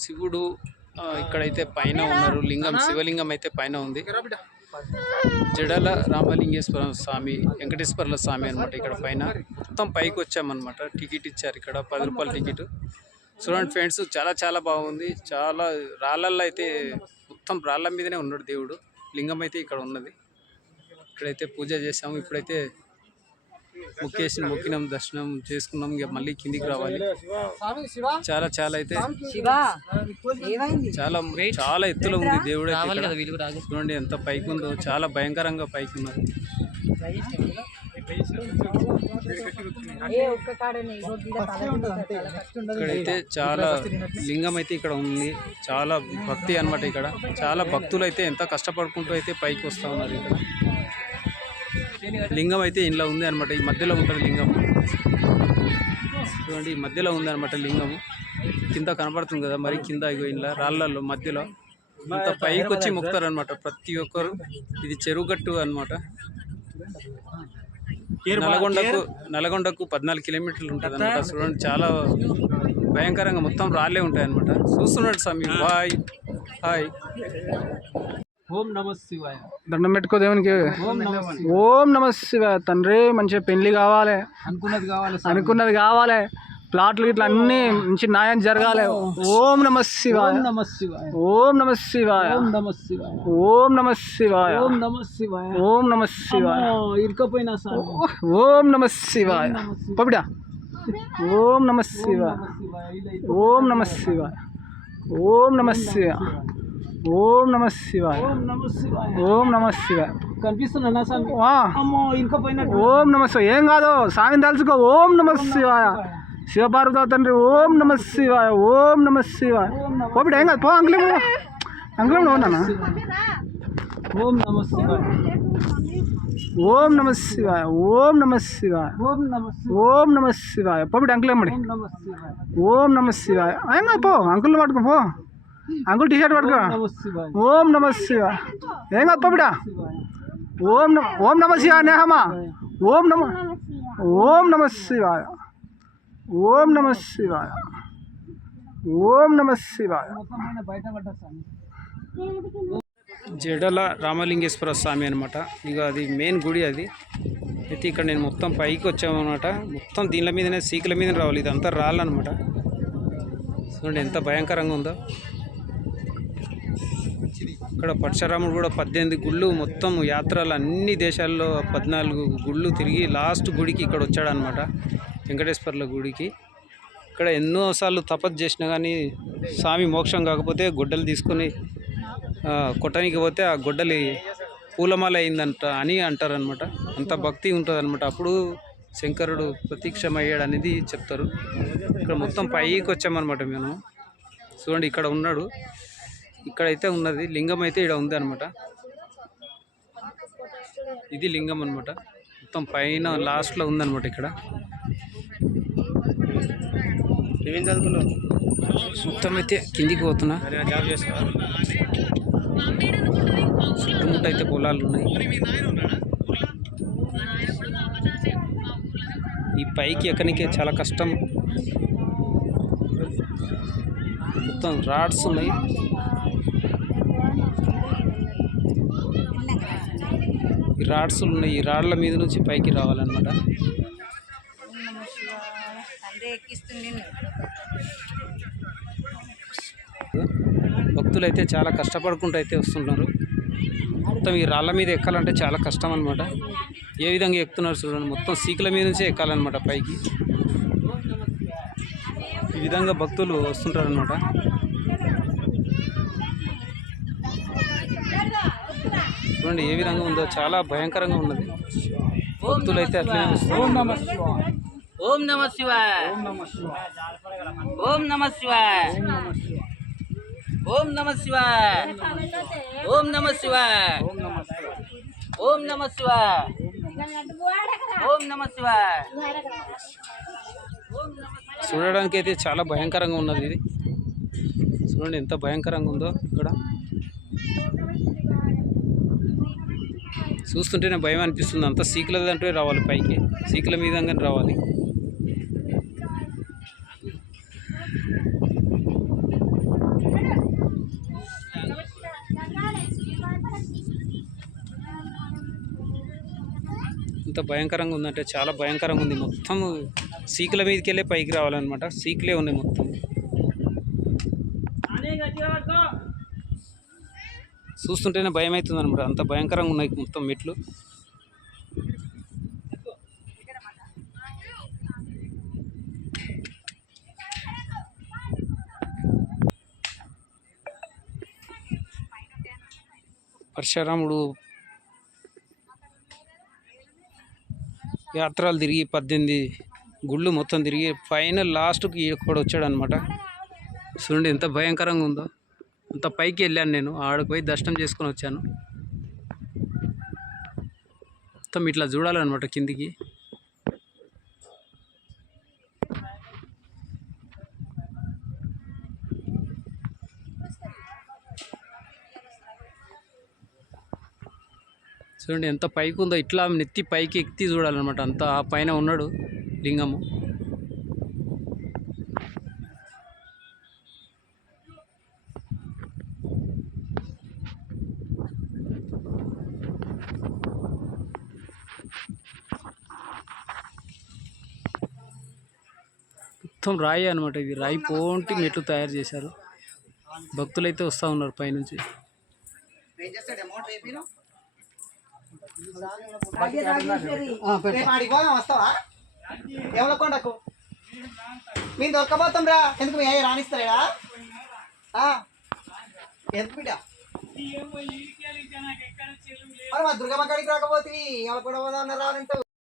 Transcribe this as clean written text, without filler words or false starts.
శివుడు ఇక్కడైతే పైన ఉన్నారు. లింగం శివలింగం అయితే పైన ఉంది. జడల రామలింగేశ్వర స్వామి వెంకటేశ్వర్ల స్వామి అనమాట. ఇక్కడ పైన మొత్తం పైకి వచ్చామన్నమాట. టికెట్ ఇచ్చారు ఇక్కడ 10 రూపాయల టికెట్. చూడండి ఫ్రెండ్స్, చాలా చాలా బాగుంది. చాలా రాళ్ళల్లో అయితే మొత్తం రాళ్ళ మీదనే ఉన్నాడు దేవుడు. లింగం అయితే ఇక్కడ ఉన్నది. ఇక్కడైతే పూజ చేసాము. ఇప్పుడైతే మొక్కినాం, దర్శనం చేసుకున్నాం. ఇక మళ్ళీ కిందికి రావాలి. చాలా చాలా అయితే చాలా ఎత్తులో ఉంది దేవుడు అయితే. చూడండి ఎంత పైకి ఉందో, చాలా భయంకరంగా పైకి ఉన్నారు. ఇక్కడైతే చాలా లింగం అయితే ఇక్కడ ఉంది. చాలా భక్తి అన్నమాట. ఇక్కడ చాలా భక్తులు అయితే ఎంత కష్టపడుకుంటూ అయితే పైకి వస్తూ ఉన్నారు. ఇక్కడ లింగం అయితే ఇంట్లో ఉంది అనమాట. ఈ మధ్యలో ఉంటుంది లింగం. చూడండి, ఈ మధ్యలో ఉంది అనమాట లింగము. కింద కనబడుతుంది కదా, మరి కింద ఇగో ఇలా రాళ్ళల్లో మధ్యలో అంత పైకి వచ్చి మొక్కుతారు అనమాట ప్రతి ఒక్కరు. ఇది చెరువుగట్టు అనమాట. నల్గొండకు 14 కిలోమీటర్లు ఉంటుంది అనమాట. చూడండి, చాలా భయంకరంగా మొత్తం రాళ్ళే ఉంటాయి అనమాట. చూస్తున్నాడు స్వామి. Bye hi. ఓం నమ శివాయ. దండం పెట్టుకో దేవునికి. ఓం నమ శివాయ. తండ్రి మంచిగా పెళ్లి కావాలి, అనుకున్నది కావాలి, ప్లాట్లు ఇట్లా అన్ని మంచి న్యాయం జరగాలి. ఓం నమ శివాయ. ఓం నమ శివాయ. ఓం నమ శివాయ. ఓం నమ శివాయ. ఓం నమ శివాయ. ఓం నమ శివాయ. ఓం నమ శివాయ. ఇరుకపోయినా సార్. ఓం నమ శివాయ. పబిడా. ఓం నమ శివాయ. ఓం నమ శివాయ. ఓం నమ శివాయ. ఓం నమ శివాయ. ఓం నమ శివాయ. కనిపిస్తున్నా సార్. ఓం నమ శివాయ. ఏం కాదు, సాయం తలుచుకో. ఓం నమ శివాయ. శివపార్వత తండ్రి. ఓం నమ శివాయ. ఓం నమ శివాయ. పోపిడు ఏం కాదు, పో. అంకులేమో ఉన్నానా. ఓం నమ శివాయ. ఓం నమ శివాయ. ఓం నమ శివాయ. ఓం నమ శివాయ. పోపిడు అంకులేమ్మడి. ఓం నమ శివాయ. ఏం కాదు, పో. అంకుల్ని పట్టుకో, పో. అంకుల్ టీషర్ట్ పట్టుకో. ఓం నమ శివాయ. ఏం కాదు, పోపిడా. ఓం నమ శివాయ. నేహమా. ఓం నమ శివాయ. ఓం నమ శివాయ. ఓం నమ శివాయ. జడల రామలింగేశ్వర స్వామి అనమాట. ఇక అది మెయిన్ గుడి అది అయితే. ఇక్కడ నేను మొత్తం పైకి వచ్చామన్నమాట. మొత్తం దీనిల మీదనే, సీకుల మీద రావాలి. ఇదంతా రాళ్ళనమాట. చూడండి ఎంత భయంకరంగా ఉందో. ఇక్కడ పరశురాముడు కూడా 18 గుళ్ళు మొత్తం యాత్రలు అన్ని దేశాల్లో 14 గుళ్ళు తిరిగి లాస్ట్ గుడికి ఇక్కడ వచ్చాడనమాట. వెంకటేశ్వర్ల గుడికి. ఇక్కడ ఎన్నోసార్లు తపస్సు చేసినా కానీ స్వామి మోక్షం కాకపోతే గొడ్డలు తీసుకొని కొట్టడానికి పోతే ఆ గొడ్డలి పూలమాల అయిందంట అని అంటారనమాట. అంత భక్తి ఉంటుంది అనమాట. అప్పుడు శంకరుడు ప్రత్యక్షమయ్యాడు అనేది చెప్తారు. ఇక్కడ మొత్తం పైకి వచ్చామన్నమాట మేము. చూడండి, ఇక్కడ ఉన్నాడు. ఇక్కడైతే ఉన్నది లింగం అయితే ఇక్కడ ఉంది అనమాట. ఇది లింగం అనమాట. మొత్తం పైన లాస్ట్లో ఉందన్నమాట. ఇక్కడ ఏమేం చదువుకున్నావు? మొత్తం అయితే కిందికి పోతున్నా. చుట్టుముట్టు అయితే పొలాలు ఉన్నాయి. ఈ పైకి ఎక్కడికే చాలా కష్టం. మొత్తం రాడ్స్ ఉన్నాయి. ఈ రాడ్స్ ఉన్నాయి. ఈ రాడ్ల మీద నుంచి పైకి రావాలన్నమాట. భక్తులు అయితే చాలా కష్టపడుకుంటూ అయితే వస్తున్నారు. మొత్తం ఈ రాళ్ళ మీద ఎక్కాలంటే చాలా కష్టం అనమాట. ఏ విధంగా ఎక్కుతున్నారు చూడండి. మొత్తం సీకుల మీద నుంచే ఎక్కాలన్నమాట పైకి. ఈ విధంగా భక్తులు వస్తుంటారు అనమాట. చూడండి ఏ విధంగా ఉందో, చాలా భయంకరంగా ఉన్నది. భక్తులు అయితే అట్లనే వస్తారు. ఓం నమ శివాయ. ఓం నమ శివాయ. ఓం నమ శివాయ. ఓం నమ శివాయ. ఓం నమ శివాయ. ఓం నమ శివాయ. ఓం నమ శివాయ. చూడడానికి అయితే చాలా భయంకరంగా ఉన్నది. ఇది చూడండి ఎంత భయంకరంగా ఉందో. ఇక్కడ చూస్తుంటేనే భయం అనిపిస్తుంది. అంత సీకులదంటే రావాలి పైకి, సీకుల మీదంగానే రావాలి. ఎంత భయంకరంగా ఉందంటే చాలా భయంకరంగా ఉంది. మొత్తం సీకుల మీదకి వెళ్ళే పైకి రావాలన్నమాట. సీకులే ఉన్నాయి మొత్తం. చూస్తుంటేనే భయం అవుతుంది అనమాట. అంత భయంకరంగా ఉన్నాయి మొత్తం మెట్లు. పరశురాముడు యాత్రలు తిరిగి 18 గుళ్ళు మొత్తం తిరిగి ఫైనల్ లాస్ట్కి ఇక్కడ వచ్చాడు అనమాట. చూడండి ఎంత భయంకరంగా ఉందో. అంత పైకి వెళ్ళాను నేను. ఆడకు పోయి దర్శనం చేసుకొని వచ్చాను. మొత్తం ఇట్లా చూడాలన్నమాట కిందికి. చూడండి ఎంత పైకి ఉందో. ఇట్లా నెత్తి పైకి ఎత్తి చూడాలన్నమాట. అంత ఆ పైన ఉన్నాడు లింగము. మొత్తం రాయి అనమాట. ఇది రాయి పోంటి మెట్లు తయారు చేశారు. భక్తులైతే వస్తూ ఉన్నారు పైనుంచి. వస్తావా ఎవరికొండకు మేము దొరకపోతాం రా. ఎందుకు మీ అయ్య రాణిస్తారా? ఎందుకు బిడ్డ మరి మా దుర్గమ్మ కాడికి రాకపోతే ఎవరు కూడా పోదా అన్నారు రానంటూ.